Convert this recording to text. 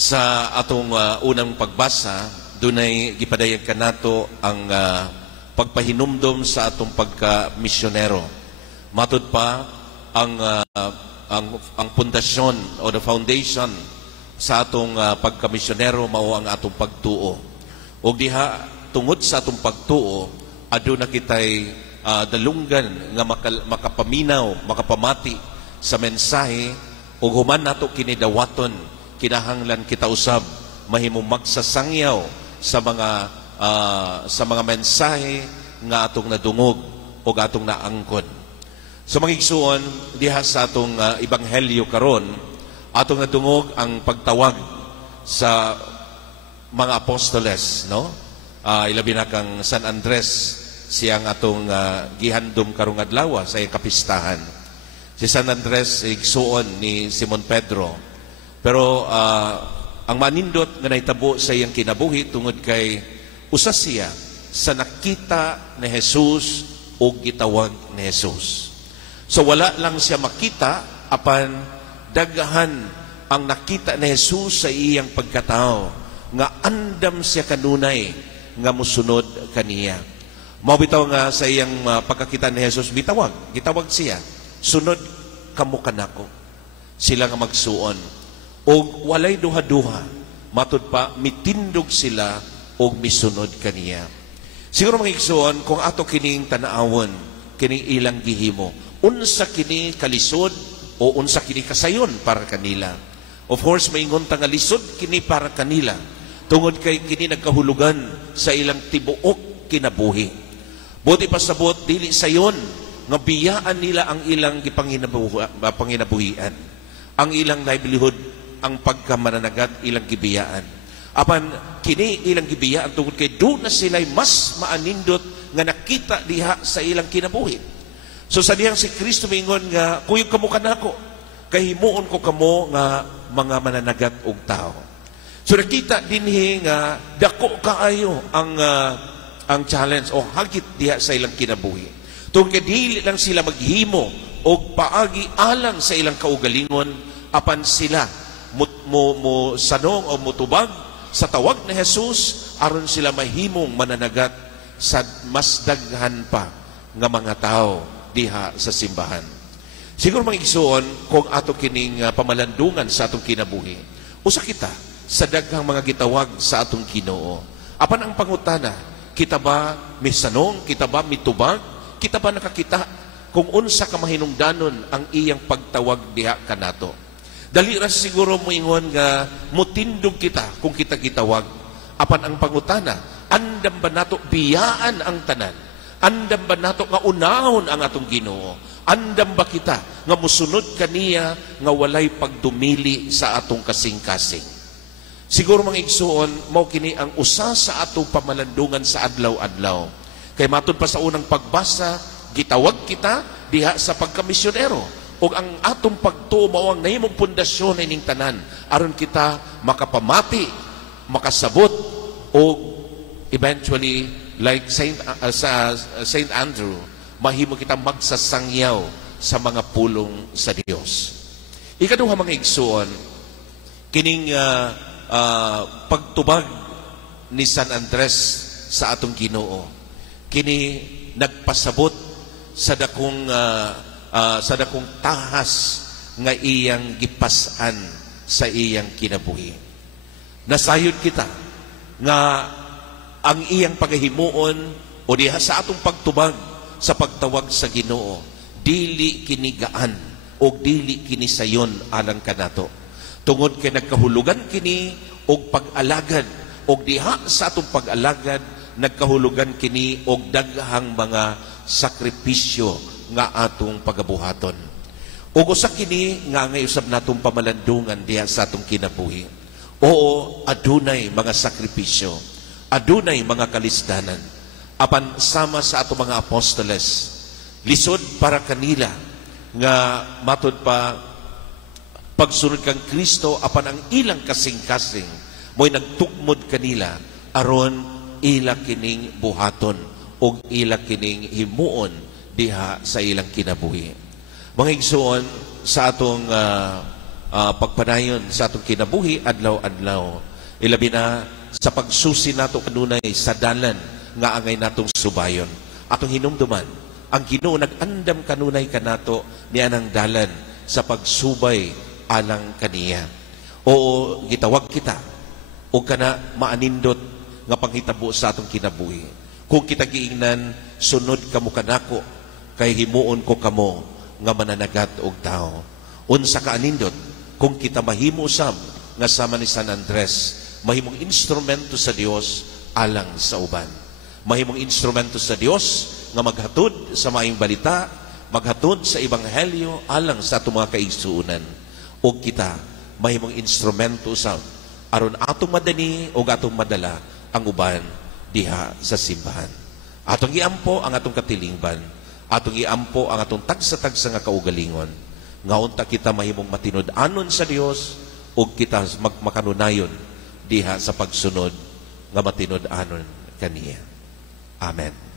Sa atong unang pagbasa, dunay gipadayon kanato ang pagpahinumdom sa atong pagka-misyonero. Matud pa ang pundasyon o the foundation sa atong pagka-misyonero mao ang atong pagtuo. Ug diha tungod sa atong pagtuo, aduna kitay dalunggan nga makapaminaw, makapamati sa mensahe ug human nato kini dawaton kinahanglan kita usab mahimong magsasangyaw sa mga mensahe nga atong nadungog o atong naangkon. So mga igsuon, diha sa atong ebanghelyo karon, atong nadungog ang pagtawag sa mga apostoles, no? Ilabi na kang San Andres, siyang atong gihandom karong adlaw sa iyang kapistahan. Si San Andres igsuon ni Simon Pedro. Pero ang manindot nga nahitabo sa iyang kinabuhi tungod kay usa siya sa nakita ni Jesus o gitawag ni Jesus. So wala lang siya makita, apan daghan ang nakita ni Jesus sa iyang pagkatao nga andam siya kanunay nga musunod kaniya. Mao bitaw nga sa iyang pagkakita ni Jesus gitawag siya, sunod kamo kanako. Sila nga magsuon. O walay duha-duha, matud pa, mitindog sila o misunod kaniya. Siguro mga igsoon, kung ato kining tanaawon, kining ilang gihimo, unsa kini kalisod o unsa kini kasayon para kanila. Of course, maingon nga lisod kini para kanila, tungod kay kini nagkahulugan sa ilang tibuok kinabuhi. Buti pasabot, dili sayon, nga biyaan nila ang ilang panginabuhian, ang ilang livelihood, ang pagkamananagat ilang gibiyaan. Apan kini ilang gibiyaan tungod kay do na sila'y mas maanindot nga nakita diha sa ilang kinabuhi. So sa diyang si Kristo mingon nga kuyog kamo kanako, kay himuon ko kamo nga mga mananagat og tao. So nakita dinhi nga dako kaayo ang challenge o hagit diha sa ilang kinabuhi. Tungod kay dili lang sila maghimo og paagi alang sa ilang kaugalingon, apan sila mo sanong o mutubag sa tawag ni Jesus aron sila mahimong mananagat sa mas daghan pa nga mga tao diha sa simbahan. Siguro mga igsoon, kung ato kining pamalandungan sa atong kinabuhi, usa kita sa daghang mga gitawag sa atong Ginoo. Apan ang pangutana, kita ba misanong, kita ba mitubag, kita ba nakakita kung unsa ka mahinungdanon ang iyang pagtawag diha kanato. Dali ra siguro moingon nga mutindog kita kung kita gitawag. Apan ang pangutana, andam ba nato biyaan ang tanan? Andam ba nato nga unahon ang atong Ginoo? Andam ba kita nga musunod kaniya nga walay pagdumili sa atong kasing-kasing? Siguro mga igsuon, mao kini ang usa sa atong pamalandungan sa adlaw-adlaw. Kay matud pa sa unang pagbasa, gitawag kita diha sa pagkamisyonero. O ang atong pagtuo mao ang nahimong pundasyon ining tanan aron kita makapamati, makasabot o eventually like Saint Andrew, mahimo kita magsasangyaw sa mga pulong sa Dios. Ikaduha mga igsuon, kining pagtubag ni San Andres sa atong Ginoo, kini nagpasabot sa dakong tahas nga iyang gipasan sa iyang kinabuhi. Nasayod kita nga ang iyang paghimuon o diha sa atong pagtubag sa pagtawag sa Ginoo, dili kini gaan o dili kini sayon alang kanato. Tungod kay nagkahulugan kini og pag-alagad og diha sa atong pag-alagad nagkahulugan kini og daghang mga sakripisyo nga atong pagabuhaton. Ug usa kini nga usab natong pamalandungan diha sa atong kinabuhi. Oo, adunay mga sakripisyo, adunay mga kalisdanan. Apan sama sa atong mga apostoles, lisod para kanila nga matud pa pagsunod kang Kristo, apan ang ilang kasing-kasing mo'y nagtukmod kanila aron ila kining buhaton o ila kining himuon diha sa ilang kinabuhi. Mga igsoon, sa atong pagpanayon sa atong kinabuhi adlaw-adlaw. Ilabi na sa pagsusi nato kanunay sa dalan nga angay natong subayon. Atong hinumduman, ang Ginoo nag-andam kanunay kanato niya ng dalan sa pagsubay alang kaniya. Oo, gitawag kita o kana maanindot nga panghitabo sa atong kinabuhi. Kung kita giingnan, sunod kamo kanako, kay himuon ko kamo nga mananagat og tao. Unsa ka anindot, kung kita mahimo usab nga sama ni San Andres, mahimong instrumento sa Dios alang sa uban. Mahimong instrumento sa Dios nga maghatod sa maayong balita, maghatod sa ebanghelyo alang sa atong mga kaigsuonan. O kita mahimong instrumento usab aron atong madani o atong madala ang uban diha sa simbahan. Atong iampo ang atong katilingban, atong iampo ang atong tagsa-tagsa nga kaugalingon. Ngaunta kita mahimong matinud-anon sa Dios o kita makanunayon diha sa pagsunod nga matinud-anon kaniya. Amen.